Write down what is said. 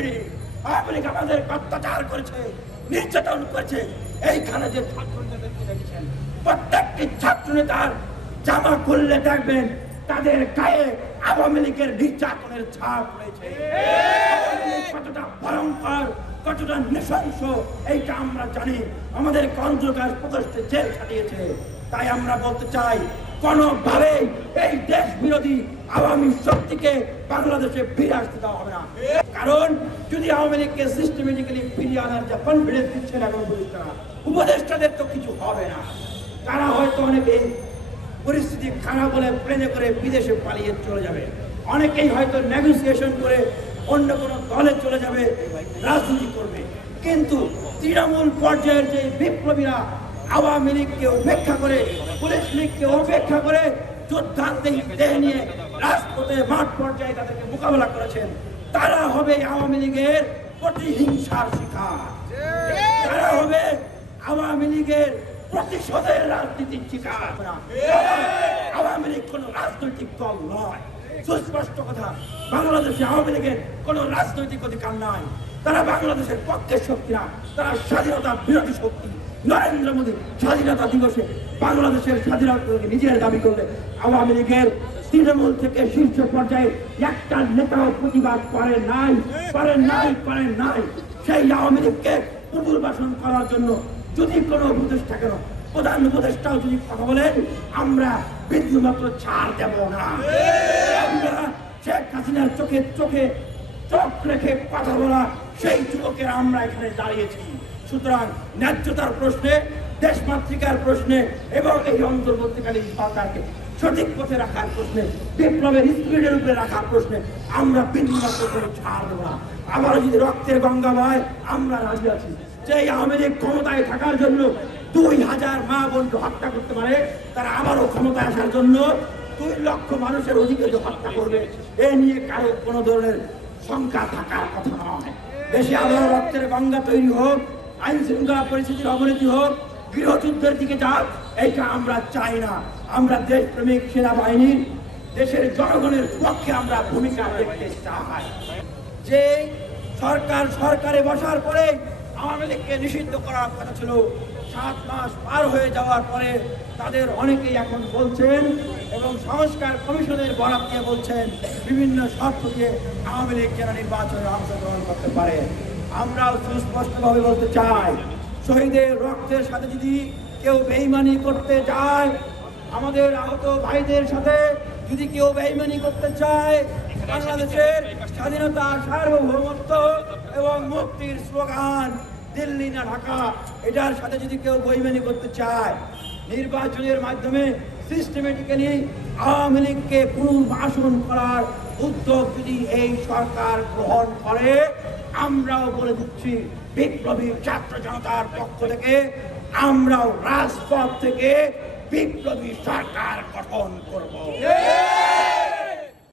Factory Awami আমাদের অত্যাচার করেছে, নির্যাতন করেছে। এইখানে যে ছাত্র রেখেছেন প্রত্যেকটি ছাত্র নেতার জামা খুললে দেখবেন তাদের গায়ে আওয়ামী লীগের নির্যাতনের ছাপ রয়েছে। কতটা ভয়ঙ্কর, কতটা নৃশংস, এইটা আমরা জানি। আমাদের কন্দ্রকার প্রকোষ্ঠে জেল খাটিয়েছে তাই আমরা বলতে চাই কোনোভাবেই এই দেশ বিরোধী আওয়ামী শক্তিকে বাংলাদেশে ফিরে আসতে দেওয়া হবে না। কারণ যদি আওয়ামী লীগকে সিস্টেমেটিক্যালি ফিরিয়ে আনার যে কনফিডেন্স দিচ্ছেন এখন উপদেষ্টাদের তো কিছু হবে না। তারা হয়তো অনেকে পরিস্থিতি খারাপ হলে প্লেনে করে বিদেশে পালিয়ে চলে যাবে। অনেকেই হয়তো নেগোসিয়েশন করে অন্য কোনো দলে চলে যাবে, রাজনীতি করবে। কিন্তু তৃণমূল পর্যায়ের যে বিপ্লবীরা আওয়ামী লীগকে উপেক্ষা করে, পুলিশ লীগকে উপেক্ষা করে যোদ্ধান্তে দেহ নিয়ে রাজপথে মাঠ পর্যায়ে তাদেরকে মোকাবেলা করেছেন। তারা হবে আওয়ামী লীগের প্রতিহিংসার শিকার। তারা হবে আওয়ামী লীগের প্রতিশোধের রাজনীতির শিকার। আওয়ামী লীগ কোন রাজনৈতিক দল নয়। সুস্পষ্ট কথা, বাংলাদেশে আওয়ামী লীগের কোন রাজনৈতিক অধিকার নাই। তারা বাংলাদেশের পক্ষের শক্তি না, তারা স্বাধীনতা বিরোধী শক্তি। নরেন্দ্র মোদী স্বাধীনতা দিবসে বাংলাদেশের স্বাধীনতাকে নিজের দাবি করলে আওয়ামী লীগের তৃণমূল থেকে শীর্ষ পর্যায়ে একটা নেতাও প্রতিবাদ করে নাই করে নাই করে নাই। সেই আওয়ামী লীগকে পুনর্বাসন করার জন্য যদি কোনো উপদেষ্টা কেন, প্রধান উপদেষ্টাও যদি কথা বলেন, আমরা বিন্দুমাত্র ছাড় দেব না। আমরা শেখ হাসিনার চোখে চোখে চোখ রেখে কথা বলা সেই যুবকের আমরা এখানে দাঁড়িয়েছি। সুতরাং ন্যায্যতার প্রশ্নে, দেশমাতৃকার প্রশ্নে এবং এই অন্তর্বর্তীকালীন সরকারকে সঠিক পথে রাখার প্রশ্নে, বিপ্লবের স্পিডের উপরে রাখার প্রশ্নে আমরা বিন্দুমাত্র করে ছাড় দেবো না। আবারও যদি রক্তের গঙ্গা বয়, আমরা রাজি আছি। যে আওয়ামী ক্ষমতায় থাকার জন্য দুই হাজার মা বোনকে হত্যা করতে পারে, তারা আবারও ক্ষমতায় আসার জন্য দুই লক্ষ মানুষের অধিকার হত্যা করবে, এ নিয়ে কারও কোনো ধরনের শঙ্কা থাকার কথা নয়। দেশে আবারও রক্তের গঙ্গা তৈরি হোক আইন শৃঙ্খলা পরিস্থিতির অবনতি হোক গৃহযুদ্ধের দিকে যাক, এইটা আমরা চাই না। আমরা দেশপ্রেমিক সেনাবাহিনীর দেশের জনগণের পক্ষে আমরা ভূমিকা দেখতে চাই। যে সরকার সরকারে বসার পরে আওয়ামী লীগকে নিষিদ্ধ করার কথা ছিল, সাত মাস পার হয়ে যাওয়ার পরে তাদের অনেকেই এখন বলছেন এবং সংস্কার কমিশনের বরাদ দিয়ে বলছেন, বিভিন্ন দিয়ে আওয়ামী লীগ যেন নির্বাচনে অংশগ্রহণ করতে পারে। আমরাও সুস্পষ্টভাবে বলতে চাই, শহীদের রক্তের সাথে যদি কেউ বেইমানি করতে যায় আমাদের আহত ভাইদের সাথে যদি কেউ বেইমানি করতে চায়, বাংলাদেশের স্বাধীনতা সার্বভৌমত্ব এবং মুক্তির স্লোগান দিল্লি না ঢাকা, এটার সাথে যদি কেউ বইমানি করতে চায়, নির্বাচনের মাধ্যমে সিস্টেমেটিক্যালি আওয়ামী লীগকে পুনর্বাসন করার উদ্যোগ যদি এই সরকার গ্রহণ করে আমরাও বলে দিচ্ছি, বিপ্লবী ছাত্র জনতার পক্ষ থেকে আমরাও রাজপথ থেকে বিপ্লবী সরকার গঠন করব।